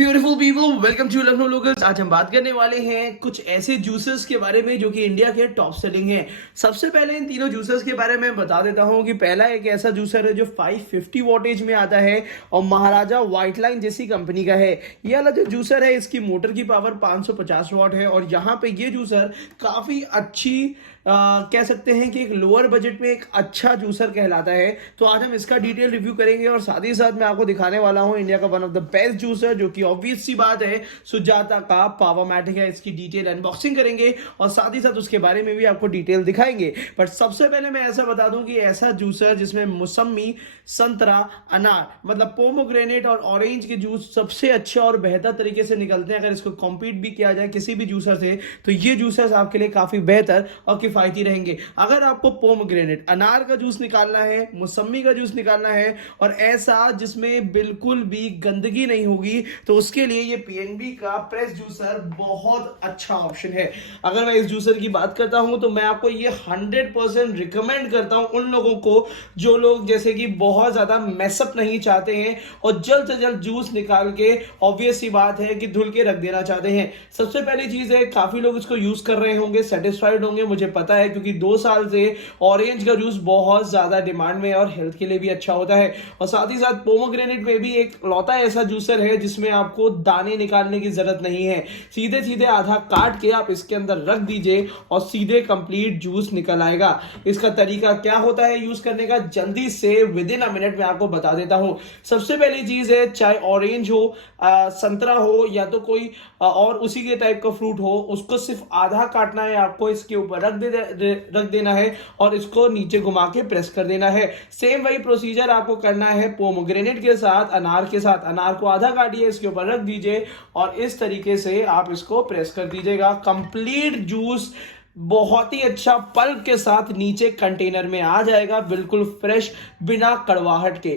Beautiful people, welcome to Lucknow locals. आज हम बात करने वाले हैं कुछ ऐसे जूसेस के बारे में जो कि इंडिया के टॉप सेलिंग हैं। सबसे पहले इन तीनों जूसेस के बारे में बता देता हूं कि पहला एक ऐसा जूसर है जो 550 वॉटेज में आता है और महाराजा व्हाइट लाइन जैसी कंपनी का है। ये वाला जो जूसर है इसकी मोटर की पावर 550 वॉट है और यहाँ पे ये जूसर काफी अच्छी कह सकते हैं कि एक लोअर बजट में एक अच्छा जूसर कहलाता है। तो आज हम इसका डिटेल रिव्यू करेंगे और साथ ही साथ मैं आपको दिखाने वाला हूं इंडिया का one of the best juicer जो कि ऑब्वियस सी बात है सुजाता का पावरमैटिक है। इसकी डिटेल अनबॉक्सिंग करेंगे और साथ ही साथ उसके बारे में भी आपको डिटेल दिखाएंगे। बट सबसे पहले मैं ऐसा बता दूं कि ऐसा जूसर जिसमें मौसमी, संतरा, अनार मतलब पोमोग्रेनेट और ऑरेंज के जूस सबसे अच्छे और बेहतर तरीके से निकलते हैं। अगर इसको कॉम्पीट भी किया जाए किसी भी जूसर से तो ये जूसर्स आपके लिए काफी बेहतर और किफायती रहेंगे। अगर आपको पोमोग्रेनेट, अनार का जूस निकालना है, मौसमी का जूस निकालना है और ऐसा जिसमें बिल्कुल भी गंदगी नहीं होगी तो उसके लिए ये पीएनबी का प्रेस जूसर बहुत अच्छा ऑप्शन है। अगर मैं इस जूसर की बात करता हूं तो मैं आपको ये 100% रिकमेंड करता हूं उन लोगों को जो लोग जैसे कि बहुत ज्यादा मैसअप नहीं चाहते हैं और जल्द से जल्द जूस निकाल के ऑब्वियस सी बात है कि धुल के रख देना चाहते हैं। सबसे पहली चीज है काफी लोग इसको यूज कर रहे होंगे, सेटिस्फाइड होंगे, मुझे पता है क्योंकि 2 साल से ऑरेंज का जूस बहुत ज्यादा डिमांड में और हेल्थ के लिए भी अच्छा होता है। और साथ ही साथ पोमोग्रेनेट में भी एक लौता ऐसा जूसर है जिसमें आपको दाने निकालने की जरूरत नहीं है, सीधे सीधे आधा काट के आप इसके अंदर रख दीजिए और सीधे कंप्लीट जूस निकल आएगा। इसका तरीका क्या होता है यूज करने का, जल्दी से विद इन अ मिनट में आपको बता देता हूं। सबसे पहली चीज है चाहे ऑरेंज हो, संतरा हो या तो कोई और उसी के टाइप का फ्रूट हो, उसको सिर्फ आधा काटना है आपको, इसके ऊपर रख देना है और इसको नीचे घुमा के प्रेस कर देना है। सेम वही प्रोसीजर आपको करना है पोमोग्रेनेट के साथ, अनार के साथ। अनार को आधा काटिए, इसके ऊपर रख दीजिए और इस तरीके से आप इसको प्रेस कर दीजिएगा। कंप्लीट जूस बहुत ही अच्छा पल्प के साथ नीचे कंटेनर में आ जाएगा, बिल्कुल फ्रेश, बिना कड़वाहट के।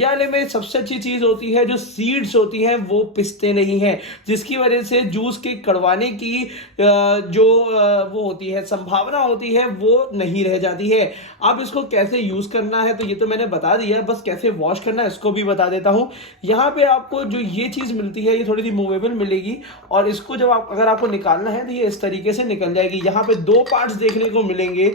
यानी में सबसे अच्छी चीज होती है जो सीड्स होती हैं वो पिसते नहीं हैं, जिसकी वजह से जूस के कड़वाने की जो वो होती है संभावना होती है वो नहीं रह जाती है। अब इसको कैसे यूज करना है तो ये तो मैंने बता दिया, बस कैसे वॉश करना है इसको भी बता देता हूं। यहाँ पे आपको जो ये चीज मिलती है ये थोड़ी सी मूवेबल मिलेगी और इसको जब अगर आपको निकालना है तो ये इस तरीके से निकल जाएगी। यहाँ पे 2 पार्ट्स देखने को मिलेंगे,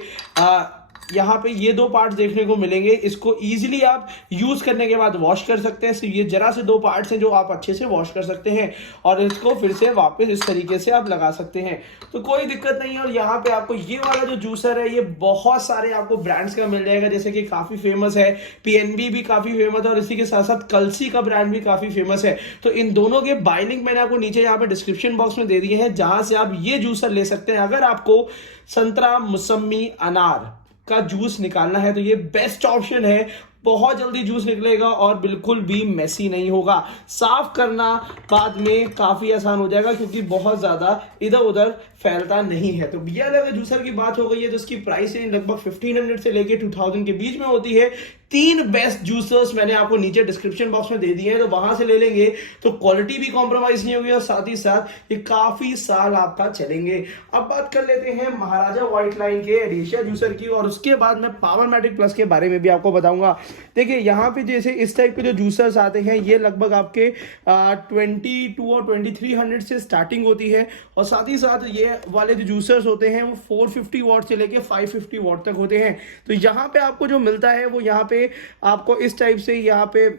यहाँ पे ये 2 पार्ट्स देखने को मिलेंगे। इसको इजीली आप यूज करने के बाद वॉश कर सकते हैं। सिर्फ ये जरा से 2 पार्ट्स हैं जो आप अच्छे से वॉश कर सकते हैं और इसको फिर से वापस इस तरीके से आप लगा सकते हैं, तो कोई दिक्कत नहीं है। और यहाँ पे आपको ये वाला जो जूसर है ये बहुत सारे आपको ब्रांड्स का मिल जाएगा, जैसे कि काफी फेमस है, पीएनबी भी काफी फेमस है और इसी के साथ साथ कलसी का ब्रांड भी काफी फेमस है। तो इन दोनों के बाय लिंक मैंने आपको नीचे यहाँ पे डिस्क्रिप्शन बॉक्स में दे दिए हैं, जहां से आप ये जूसर ले सकते हैं। अगर आपको संतरा, मौसमी, अनार का जूस निकालना है तो ये बेस्ट ऑप्शन है। बहुत जल्दी जूस निकलेगा और बिल्कुल भी मेसी नहीं होगा। साफ करना बाद में काफी आसान हो जाएगा क्योंकि बहुत ज्यादा इधर उधर फैलता नहीं है। तो भैया अगर जूसर की बात हो गई है तो इसकी प्राइस लगभग 1500 से लेके 2000 के बीच में होती है। 3 बेस्ट जूसर्स मैंने आपको नीचे डिस्क्रिप्शन बॉक्स में दे दिए हैं, तो वहां से ले लेंगे तो क्वालिटी भी कॉम्प्रोमाइज नहीं होगी और साथ ही साथ ये काफी साल आपका चलेंगे। अब बात कर लेते हैं महाराजा व्हाइट लाइन के एडिशिया जूसर की और उसके बाद मैं पावरमैटिक प्लस के बारे में भी आपको बताऊंगा। देखिए यहाँ पे जैसे इस टाइप के जो जूसर्स आते हैं ये लगभग आपके 22 और 2300 से स्टार्टिंग होती है और साथ ही साथ ये वाले जो जूसर्स होते हैं वो 450 वॉट से लेके 550 वॉट तक होते हैं। तो यहाँ पे आपको जो मिलता है वो यहाँ पे आपको इस टाइप से यहाँ पे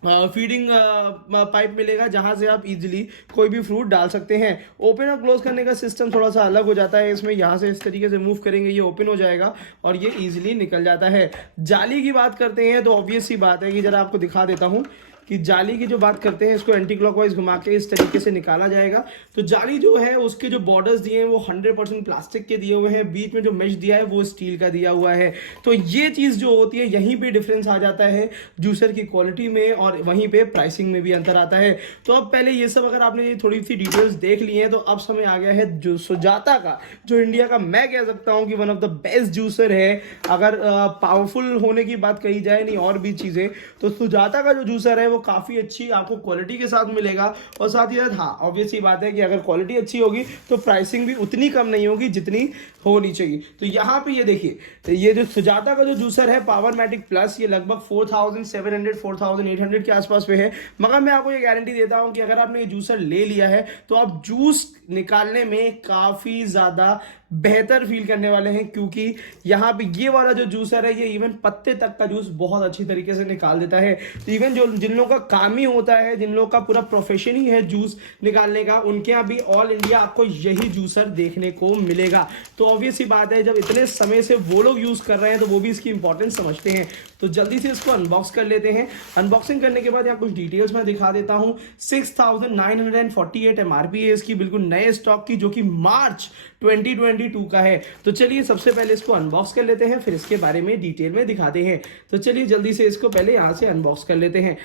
फीडिंग पाइप मिलेगा, जहां से आप इजीली कोई भी फ्रूट डाल सकते हैं। ओपन और क्लोज करने का सिस्टम थोड़ा सा अलग हो जाता है इसमें, यहां से इस तरीके से मूव करेंगे ये ओपन हो जाएगा और ये इजीली निकल जाता है। जाली की बात करते हैं तो ऑब्वियस सी बात है कि जरा आपको दिखा देता हूं कि जाली की जो बात करते हैं इसको एंटी क्लॉकवाइज घुमा के इस तरीके से निकाला जाएगा। तो जाली जो है उसके जो बॉर्डर्स दिए हैं वो 100% प्लास्टिक के दिए हुए हैं, बीच में जो मेश दिया है वो स्टील का दिया हुआ है। तो ये चीज जो होती है यहीं पे डिफरेंस आ जाता है जूसर की क्वालिटी में और वहीं पे प्राइसिंग में भी अंतर आता है। तो अब पहले ये सब अगर आपने थोड़ी सी डिटेल्स देख ली है तो अब समय आ गया है जो सुजाता का, जो इंडिया का मैं कह सकता हूं कि one of the best juicer है। अगर पावरफुल होने की बात कही जाए नहीं और भी चीजें, तो सुजाता का जो जूसर है वो वो काफ़ी अच्छी आपको क्वालिटी के साथ मिलेगा। और साथ ही साथ हाँ ऑब्वियस ही बात है कि अगर क्वालिटी अच्छी होगी तो प्राइसिंग भी उतनी कम नहीं होगी जितनी होनी चाहिए। तो यहाँ पे ये देखिए, तो ये जो सुजाता का जो जूसर है पावर मैटिक प्लस, ये लगभग 4700 4800 के आसपास पे है। मगर मैं आपको ये गारंटी देता हूँ कि अगर आपने ये जूसर ले लिया है तो आप जूस निकालने में काफ़ी ज़्यादा बेहतर फील करने वाले हैं, क्योंकि यहाँ पे ये वाला जो जूसर है ये इवन पत्ते तक का जूस बहुत अच्छी तरीके से निकाल देता है। तो इवन जो जिन लोगों का काम ही होता है, जिन लोगों का पूरा प्रोफेशन ही है जूस निकालने का, उनके यहाँ भी ऑल इंडिया आपको यही जूसर देखने को मिलेगा। तो ऑब्वियस ही बात है, जब इतने समय से वो लोग यूज कर रहे हैं तो वो भी इसकी इंपॉर्टेंस समझते हैं। तो जल्दी से इसको अनबॉक्स कर लेते हैं। अनबॉक्सिंग करने के बाद यहाँ कुछ डिटेल्स मैं दिखा देता हूँ। 6948 एमआरपी है इसकी, बिल्कुल नए स्टॉक की, जो कि मार्च 2022 का है। तो चलिए सबसे पहले इसको अनबॉक्स कर लेते हैं, फिर इसके बारे में डिटेल में दिखाते हैं। तो चलिए जल्दी से इसको पहले यहाँ से अनबॉक्स कर लेते हैं।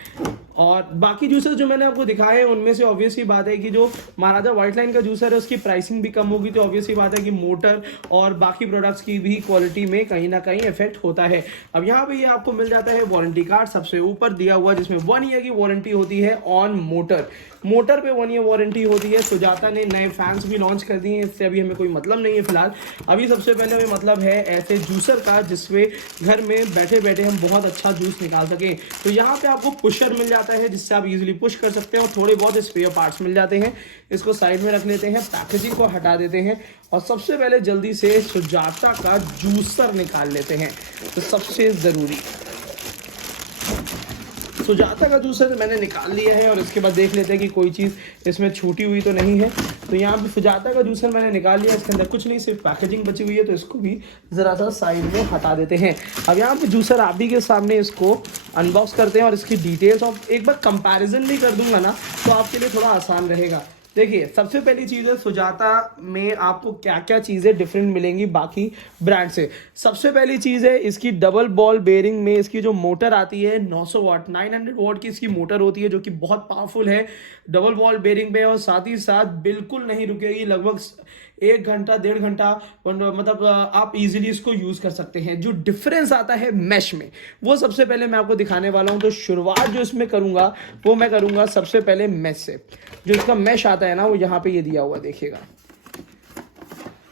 और बाकी जूसर जो मैंने आपको दिखाए हैं उनमें से ऑब्वियस ही बात है कि जो महाराजा व्हाइट लाइन का जूसर है उसकी प्राइसिंग भी कम होगी। तो ऑब्वियस ही बात है कि मोटर और बाकी प्रोडक्ट्स की भी क्वालिटी में कहीं ना कहीं इफेक्ट होता है। अब यहाँ पे ये आपको मिल जाता है वारंटी कार्ड सबसे ऊपर दिया हुआ, जिसमें 1 ईयर की वारंटी होती है ऑन मोटर पे 1 ईयर वारंटी होती है। सुजाता ने नए फैंस भी लॉन्च कर दिए हैं, इससे अभी हमें कोई मतलब नहीं है फिलहाल। अभी सबसे पहले हमें मतलब है ऐसे जूसर का जिसमें घर में बैठे बैठे हम बहुत अच्छा जूस निकाल सकें। तो यहाँ पे आपको पुशर मिल जाता है जिससे आप इजीली पुश कर सकते हैं, और थोड़े बहुत स्पेयर पार्ट्स मिल जाते हैं। इसको साइड में रख लेते हैं, पैकेजिंग को हटा देते हैं और सबसे पहले जल्दी से सुजाता का जूसर निकाल लेते हैं। तो सबसे जरूरी सुजाता का जूसर मैंने निकाल लिया है और इसके बाद देख लेते हैं कि कोई चीज़ इसमें छूटी हुई तो नहीं है। तो यहाँ पे सुजाता का जूसर मैंने निकाल लिया, इसके अंदर कुछ नहीं, सिर्फ पैकेजिंग बची हुई है। तो इसको भी ज़रा सा साइड में हटा देते हैं। अब यहाँ पे जूसर आप ही के सामने इसको अनबॉक्स करते हैं और इसकी डिटेल्स और एक बार कंपैरिजन भी कर दूंगा ना, तो आपके लिए थोड़ा आसान रहेगा। देखिए सबसे पहली चीज़ है सुजाता में आपको क्या क्या चीज़ें डिफरेंट मिलेंगी बाकी ब्रांड से। सबसे पहली चीज़ है इसकी डबल बॉल बेयरिंग में इसकी जो मोटर आती है 900 वाट 900 वाट की इसकी मोटर होती है, जो कि बहुत पावरफुल है डबल बॉल बेयरिंग पे। और साथ ही साथ बिल्कुल नहीं रुकेगी, लगभग 1 घंटा 1.5 घंटा मतलब आप इजीली इसको यूज कर सकते हैं। जो डिफरेंस आता है मैश में, वो सबसे पहले मैं आपको दिखाने वाला हूं। तो शुरुआत जो इसमें करूंगा वो मैं करूंगा सबसे पहले मैश से। जो इसका मैश आता है ना, वो यहाँ पे ये दिया हुआ देखिएगा,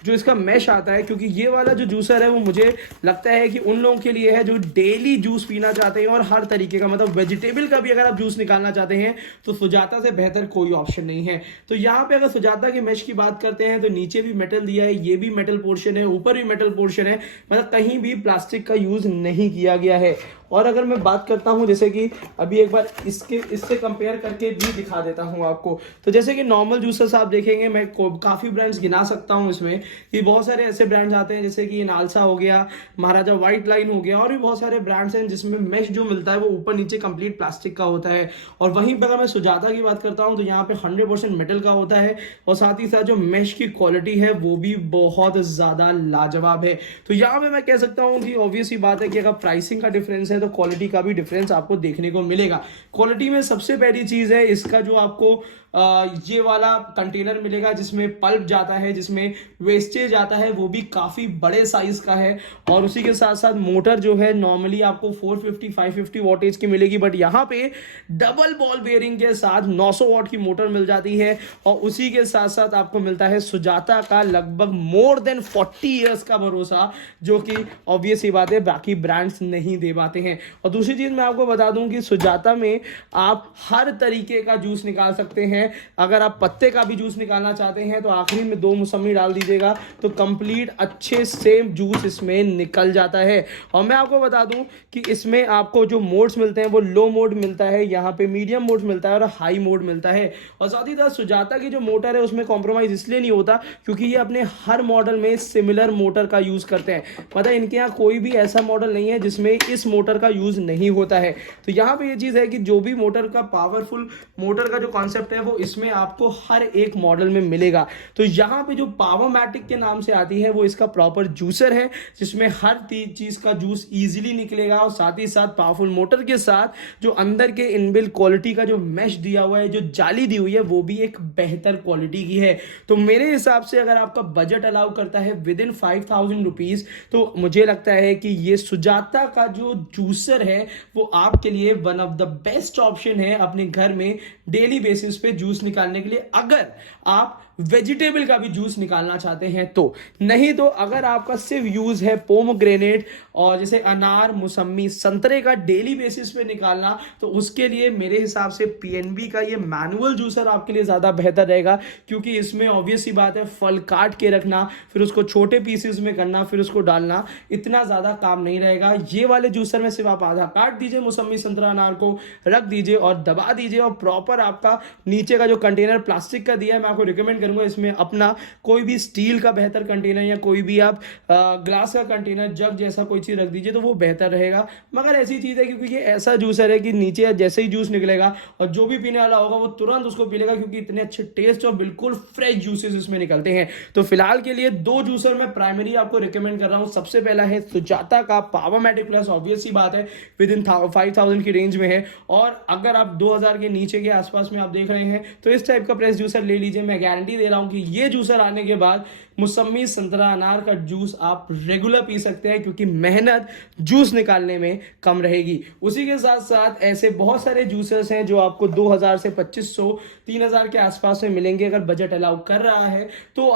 जो इसका मैश आता है, क्योंकि ये वाला जो जूसर है वो मुझे लगता है कि उन लोगों के लिए है जो डेली जूस पीना चाहते हैं और हर तरीके का, मतलब वेजिटेबल का भी अगर आप जूस निकालना चाहते हैं तो सुजाता से बेहतर कोई ऑप्शन नहीं है। तो यहाँ पे अगर सुजाता के मैश की बात करते हैं तो नीचे भी मेटल दिया है, ये भी मेटल पोर्शन है, ऊपर भी मेटल पोर्शन है, मतलब कहीं भी प्लास्टिक का यूज नहीं किया गया है। और अगर मैं बात करता हूं, जैसे कि अभी एक बार इससे कंपेयर करके भी दिखा देता हूं आपको। तो जैसे कि नॉर्मल जूसर्स आप देखेंगे, मैं काफ़ी ब्रांड्स गिना सकता हूं इसमें, कि बहुत सारे ऐसे ब्रांड्स आते हैं जैसे कि नालसा हो गया, महाराजा व्हाइट लाइन हो गया, और भी बहुत सारे ब्रांड्स हैं जिसमें मैश जो मिलता है वो ऊपर नीचे कंप्लीट प्लास्टिक का होता है। और वहीं पर अगर मैं सुजाता की बात करता हूँ तो यहाँ पे 100% मेटल का होता है, और साथ ही साथ जो मैश की क्वालिटी है वो भी बहुत ज़्यादा लाजवाब है। तो यहाँ पे मैं कह सकता हूँ कि ऑब्वियस ही बात है कि अगर प्राइसिंग का डिफरेंस है तो क्वालिटी का भी डिफरेंस आपको देखने को मिलेगा। क्वालिटी में सबसे पहली चीज है इसका जो आपको ये वाला कंटेनर मिलेगा जिसमें पल्प जाता है, जिसमें वेस्टेज आता है, वो भी काफी बड़े साइज का है। और उसी के साथ साथ मोटर जो है नॉर्मली आपको 450-550 वॉटेज की मिलेगी, बट यहाँ पे डबल बॉल बेयरिंग के साथ 900 वॉट की मोटर मिल जाती है। और उसी के साथ साथ आपको मिलता है सुजाता का लगभग मोर देन 40 ईयर्स का भरोसा, जो कि ऑब्वियस ही बात है बाकी ब्रांड्स नहीं दे पाते हैं। और दूसरी चीज मैं आपको बता दूं कि सुजाता में आप हर तरीके का जूस निकाल सकते हैं। अगर आप पत्ते का भी जूस निकालना चाहते हैं तो आखिरी में 2 मौसमी डाल दीजिएगा तो कंप्लीट अच्छे से जूस इसमें निकल जाता है। और मैं आपको बता दूं कि इसमें आपको जो मोड्स मिलते हैं वो लो मोड मिलता है, यहाँ पे मीडियम मोड मिलता है और हाई मोड मिलता है। और साथ ही साथ सुजाता की जो मोटर है उसमें कॉम्प्रोमाइज इसलिए नहीं होता क्योंकि ये अपने हर मॉडल में सिमिलर मोटर का यूज करते हैं। मतलब इनके यहाँ कोई भी ऐसा मॉडल नहीं है जिसमें इस मोटर का यूज नहीं होता है। तो यहाँ पे ये चीज है कि जो भी मोटर का पावरफुल मोटर का जो कॉन्सेप्ट है वो इसमें आपको हर एक मॉडल में मिलेगा। तो यहाँ पे जो पावरमैटिक के नाम से आती है वो इसका प्रॉपर जूसर है जिसमें हर चीज का जूस इजीली निकलेगा। और साथ ही साथ पावरफुल मोटर के साथ जो अंदर के इनबिल्ट क्वालिटी का जो मैश दिया हुआ है, जो जाली दी हुई है, वो भी एक बेहतर क्वालिटी की है। तो मेरे हिसाब से अगर आपका बजट अलाउ करता है विद इन 5000 रुपीज, तो मुझे लगता है कि ये सुजाता का जो जूसर है वो आपके लिए one of the best option है अपने घर में डेली बेसिस पे जूस निकालने के लिए, अगर आप वेजिटेबल का भी जूस निकालना चाहते हैं तो। नहीं तो अगर आपका सिर्फ यूज है पोमोग्रेनेट और जैसे अनार, मौसमी, संतरे का डेली बेसिस पे निकालना, तो उसके लिए मेरे हिसाब से पीएनबी का ये मैनुअल जूसर आपके लिए ज्यादा बेहतर रहेगा, क्योंकि इसमें ऑब्वियस सी बात है फल काट के रखना, फिर उसको छोटे पीसेस में करना, फिर उसको डालना, इतना ज्यादा काम नहीं रहेगा। ये वाले जूसर में सिर्फ आप आधा काट दीजिए मौसमी, संतरा, अनार को रख दीजिए और दबा दीजिए, और प्रॉपर आपका नीचे का जो कंटेनर प्लास्टिक का दिया है, मैं आपको रिकमेंड करूंगा इसमें अपना कोई भी स्टील का बेहतर कंटेनर या कोई भी आप ग्लास का कंटेनर, जग जैसा कोई चीज रख दीजिए तो वो बेहतर रहेगा। मगर ऐसी चीज है क्योंकि ये ऐसा जूसर है कि नीचे जैसे ही जूस निकलेगा और जो भी पीने वाला होगा वो तुरंत उसको पी लेगा, क्योंकि इतने अच्छे टेस्ट और बिल्कुल फ्रेश जूसेस इसमें निकलते हैं। तो फिलहाल के लिए दो जूसर मैं प्राइमरी आपको रिकमेंड कर रहा हूं। सबसे पहला है सुजाता का पावरमैटिक प्लस, ऑब्वियस सी बात है विद इन 5000 की रेंज में है, और अगर आप 2000 के नीचे के आसपास में आप देख रहे हैं तो इस टाइप का प्रेस जूसर ले लीजिए। मैं गारंटी दे रहा हूं कि ये जूसर आने के बाद मौसमी, संतरा, अनार का जूस आप रेगुलर पी सकते हैं, क्योंकि मेहनत जूस निकालने में कम रहेगी। उसी के साथ साथ ऐसे बहुत सारे जूसर्स हैं जो आपको 2000 से 2500 3000 के आसपास में मिलेंगे, अगर बजट अलाउ कर रहा है तो।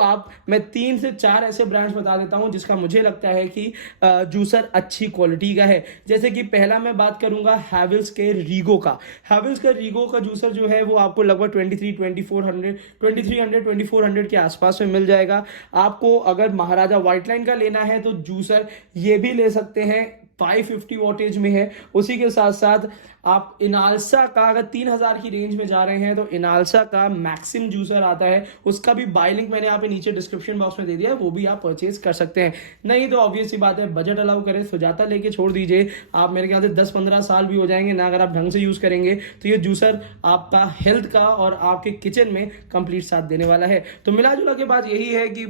मैं 3 से 4 ऐसे ब्रांड्स बता देता हूं जिसका मुझे लगता है कि जूसर अच्छी क्वालिटी का है। जैसे कि पहला मैं बात करूंगा हैवेल्स के रीगो का। हैवेल्स का रीगो का जूसर जो है वो आपको लगभग 2300 के आसपास में मिल जाएगा। आपको अगर महाराजा व्हाइट लाइन का लेना है तो जूसर ये भी ले सकते हैं, 550 वॉटेज में है। उसी के साथ साथ आप इनालसा का अगर 3000 की रेंज में जा रहे हैं तो इनालसा का मैक्सिम जूसर आता है, उसका भी बाय लिंक मैंने यहाँ पे नीचे डिस्क्रिप्शन बॉक्स में दे दिया है, वो भी आप परचेज कर सकते हैं। नहीं तो ऑब्वियस सी बात है बजट अलाउ करें, सुजाता लेके छोड़ दीजिए। आप मेरे ख्याल से 10-15 साल भी हो जाएंगे ना अगर आप ढंग से यूज करेंगे तो ये जूसर आपका हेल्थ का और आपके किचन में कंप्लीट साथ देने वाला है। तो मिला जुला के बात यही है कि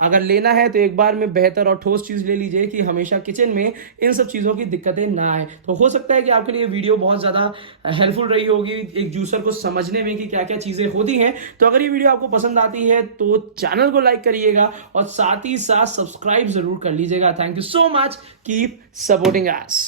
अगर लेना है तो एक बार में बेहतर और ठोस चीज ले लीजिए कि हमेशा किचन में इन सब चीजों की दिक्कतें ना आए। तो हो सकता है कि आपके लिए वीडियो बहुत ज्यादा हेल्पफुल रही होगी एक जूसर को समझने में कि क्या क्या चीजें होती हैं। तो अगर ये वीडियो आपको पसंद आती है तो चैनल को लाइक करिएगा और साथ ही साथ सब्सक्राइब जरूर कर लीजिएगा। Thank you so much, keep supporting us.